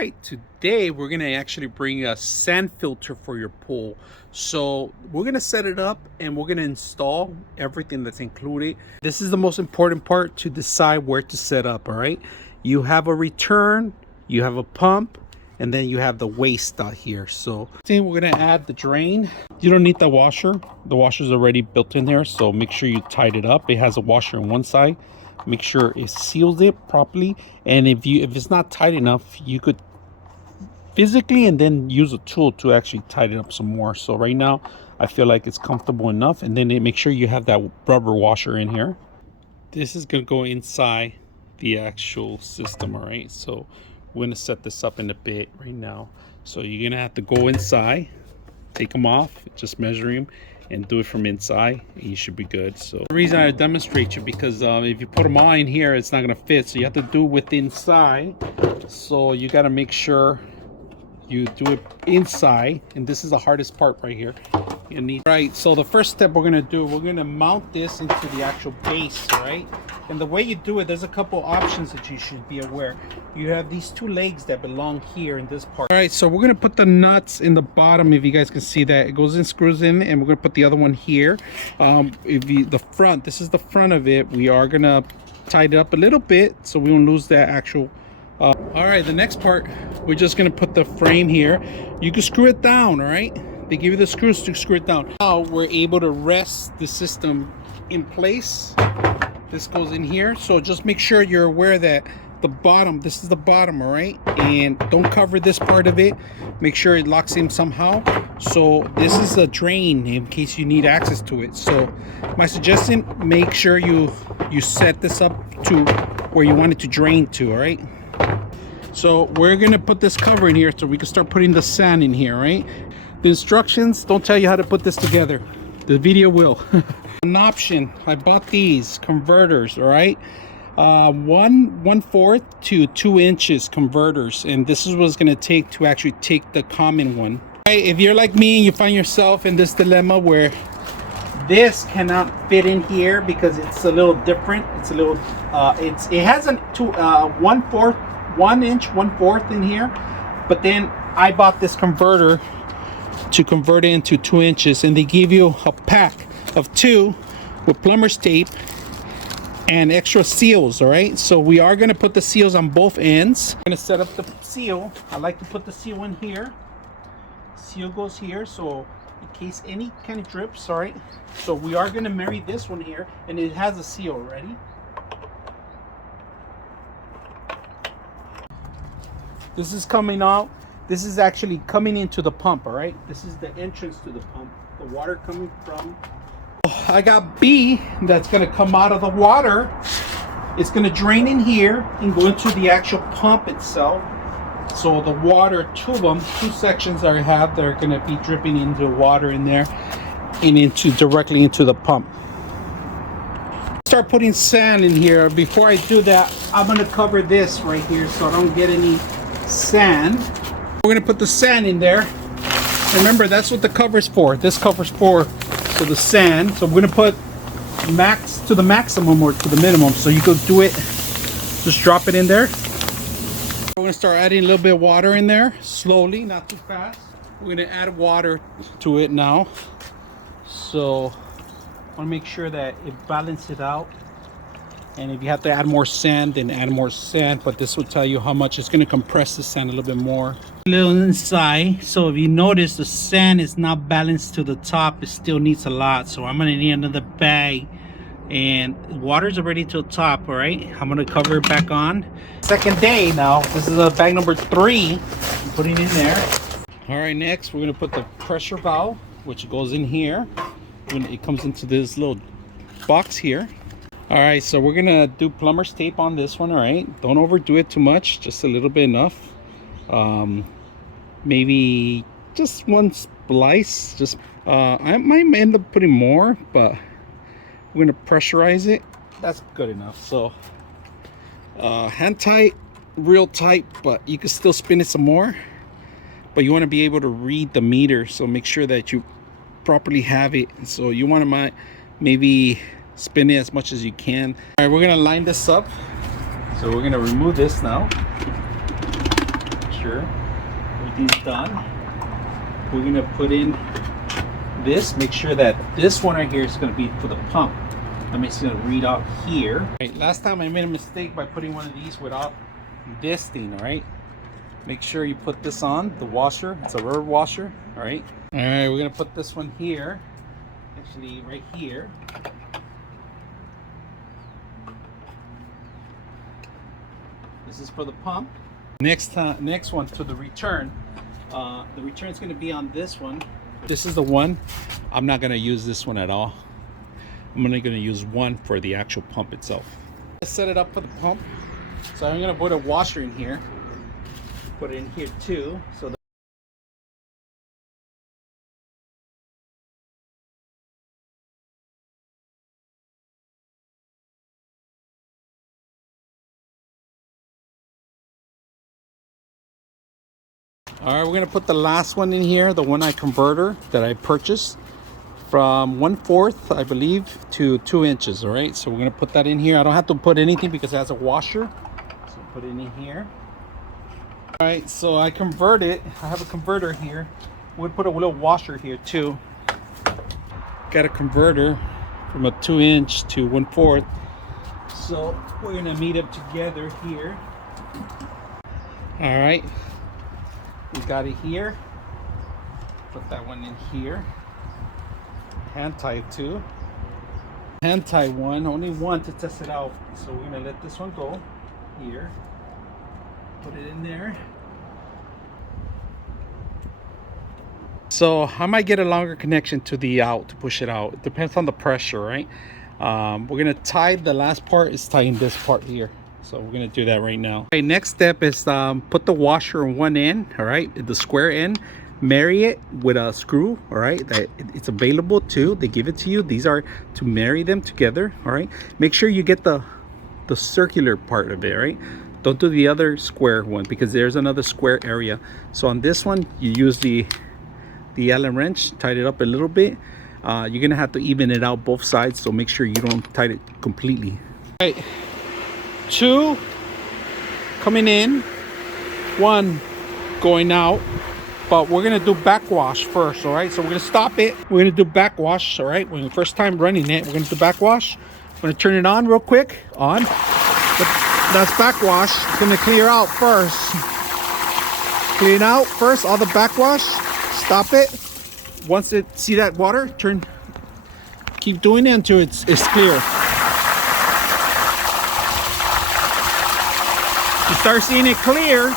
right, today we're gonna actually bring a sand filter for your pool. So we're gonna set it up and we're gonna install everything that's included. This is the most important part to decide where to set up. All right, you have a return, you have a pump, and then you have the waste out here. So then we're gonna add the drain. You don't need the washer. The washer's already built in there, so make sure you tied it up. It has a washer on one side. Make sure it seals it properly, and if it's not tight enough, you could physically and then use a tool to actually tighten it up some more. So right now I feel like it's comfortable enough, and then make sure you have that rubber washer in here. This is going to go inside the actual system. All right, so we're going to set this up in a bit right now. So you're going to have to go inside, take them off, just measure them and do it from inside, and you should be good. So the reason I demonstrate you, because if you put them all in here, it's not gonna fit, so you have to do it with inside. So you got to make sure you do it inside, and this is the hardest part right here. You need, right, so the first step we're gonna do, we're gonna mount this into the actual base, right? And the way you do it, there's a couple options that you should be aware. You have these two legs that belong here in this part. All right, so we're gonna put the nuts in the bottom. If you guys can see that, it goes in, screws in, and we're gonna put the other one here. The front, this is the front of it. We are gonna tighten it up a little bit so we don't lose that actual. All right, the next part, we're just gonna put the frame here. You can screw it down, all right? They give you the screws to screw it down. Now we're able to rest the system in place. This goes in here, so just make sure you're aware that the bottom, this is the bottom, all right? And don't cover this part of it. Make sure it locks in somehow. So this is a drain in case you need access to it. So my suggestion, make sure you set this up to where you want it to drain to, all right? So we're gonna put this cover in here so we can start putting the sand in here, right? The instructions don't tell you how to put this together. The video will. An option, I bought these converters, all right? 1/4 to 2 inches converters, and this is what it's gonna take to actually take the common one. All right, if you're like me and you find yourself in this dilemma where this cannot fit in here because it's a little different, it's a little, it has a 1 inch 1/4 in here, but then I bought this converter to convert it into 2 inches, and they give you a pack of 2 with plumber's tape and extra seals. All right, so we are going to put the seals on both ends. I'm going to set up the seal. I like to put the seal in here. Seal goes here, so in case any kind of drips. All right, so we are going to marry this one here, and it has a seal already. This is coming out. This is actually coming into the pump, all right? This is the entrance to the pump. The water coming from. I got B that's gonna come out of the water. It's gonna drain in here and go into the actual pump itself. So the water, two sections that I have, they're gonna be dripping into water in there and directly into the pump. Start putting sand in here. Before I do that, I'm gonna cover this right here so I don't get any sand. We're gonna put the sand in there. Remember, that's what the cover's for. This cover's for the sand. So we're gonna put max to the maximum or to the minimum. So you could do it, just drop it in there. We're gonna start adding a little bit of water in there, slowly, not too fast. We're gonna add water to it now. So I wanna make sure that it balances it out. And if you have to add more sand, then add more sand, but this will tell you how much it's going to compress the sand a little bit more. A little inside, so if you notice the sand is not balanced to the top, it still needs a lot. So I'm going to need another bag, and water's already to the top. All right, I'm going to cover it back on. Second day now. This is bag number 3. I'm putting it in there. All right, next we're going to put the pressure valve, which goes in here. It comes into this little box here. All right, so we're gonna do plumber's tape on this one. All right, don't overdo it too much, just a little bit enough. Maybe just one splice. Just I might end up putting more, but we're gonna pressurize it. That's good enough. So hand tight, real tight, but you can still spin it some more. But you want to be able to read the meter, so make sure that you properly have it. So you want to maybe spin it as much as you can. All right, we're gonna line this up. So we're gonna remove this now. sure everything's done, we're gonna put in this. Make sure that this one right here is gonna be for the pump. That means it's gonna read out here. Right, last time I made a mistake by putting one of these without this thing, all right? Make sure you put this on, the washer. It's a rubber washer, all right? All right, we're gonna put this one here, actually right here. This is for the pump. Next one to the return. The return is gonna be on this one. This is the one. I'm not gonna use this one at all. I'm only gonna use one for the actual pump itself. Let's set it up for the pump. So I'm gonna put a washer in here. Put it in here too. So all right, we're gonna put the last one in here, the one converter that I purchased from 1/4, I believe, to 2 inches. All right, so we're gonna put that in here. I don't have to put anything because it has a washer, so put it in here. All right, so I convert it. I have a converter here. We'll put a little washer here too. Got a converter from a 2-inch to 1/4, so we're gonna meet up together here. All right, we got it here. Put that one in here. Hand tie too. Hand tie one, only one to test it out. So we're gonna let this one go here. Put it in there. So I might get a longer connection to the out to push it out. It depends on the pressure, right? We're gonna tie the last part is tying this part here. So we're gonna do that right now. Okay, next step is put the washer on one end, all right, the square end. Marry it with a screw, all right, that it's available too. They give it to you. These are to marry them together, all right. Make sure you get the circular part of it, right? Don't do the other square one because there's another square area. So on this one, you use the Allen wrench, tied it up a little bit. You're gonna have to even it out both sides, so make sure you don't tie it completely. All right, 2 coming in, 1 going out. But we're gonna do backwash first, all right? So we're gonna stop it. We're gonna do backwash, all right? When the first time running it, we're gonna do backwash. I'm gonna turn it on real quick. On. That's backwash. It's gonna clear out first. Clean out first, all the backwash. Stop it. Once it see that water, keep doing it until it's clear. You start seeing it clear,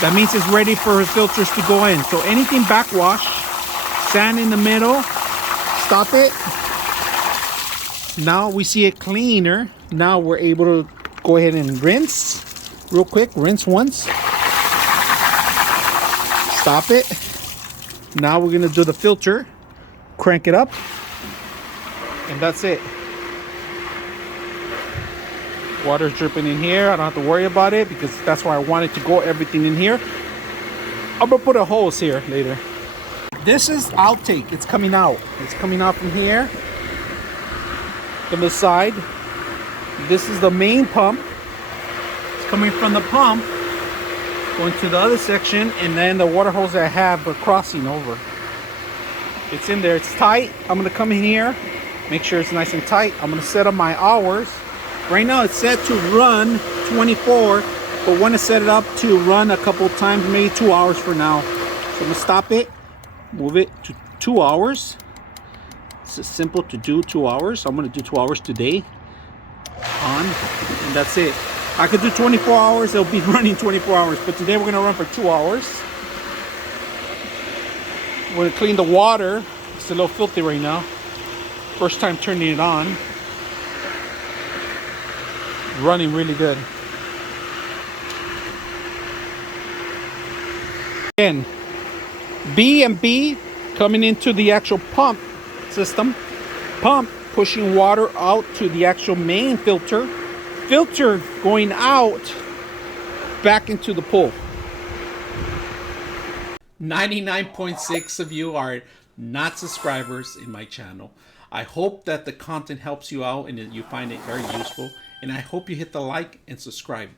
that means it's ready for filters to go in. So anything backwash, sand in the middle, stop it. Now we see it cleaner. Now we're able to go ahead and rinse real quick. Rinse once. Stop it. Now we're gonna do the filter. Crank it up. And that's it. Water's dripping in here. I don't have to worry about it because that's why I wanted to go everything in here. I'm gonna put a hose here later. This is outtake. It's coming out. It's coming out from here, from the side. This is the main pump. It's coming from the pump, going to the other section, and then the water hose that I have crossing over. It's in there. It's tight. I'm gonna come in here, make sure it's nice and tight. I'm gonna set up my hours. Right now it's set to run 24, but want to set it up to run a couple times, maybe 2 hours for now. So I'm gonna stop it, move it to 2 hours. It's simple to do 2 hours. I'm gonna do 2 hours today on, and that's it. I could do 24 hours, it'll be running 24 hours, but today we're gonna run for 2 hours. We're gonna clean the water. It's a little filthy right now. First time turning it on. Running really good. Again, B and B coming into the actual pump system. Pump pushing water out to the actual main filter. Filter going out back into the pool. 99.6 of you are not subscribers in my channel. I hope that the content helps you out and that you find it very useful. And I hope you hit the like and subscribe.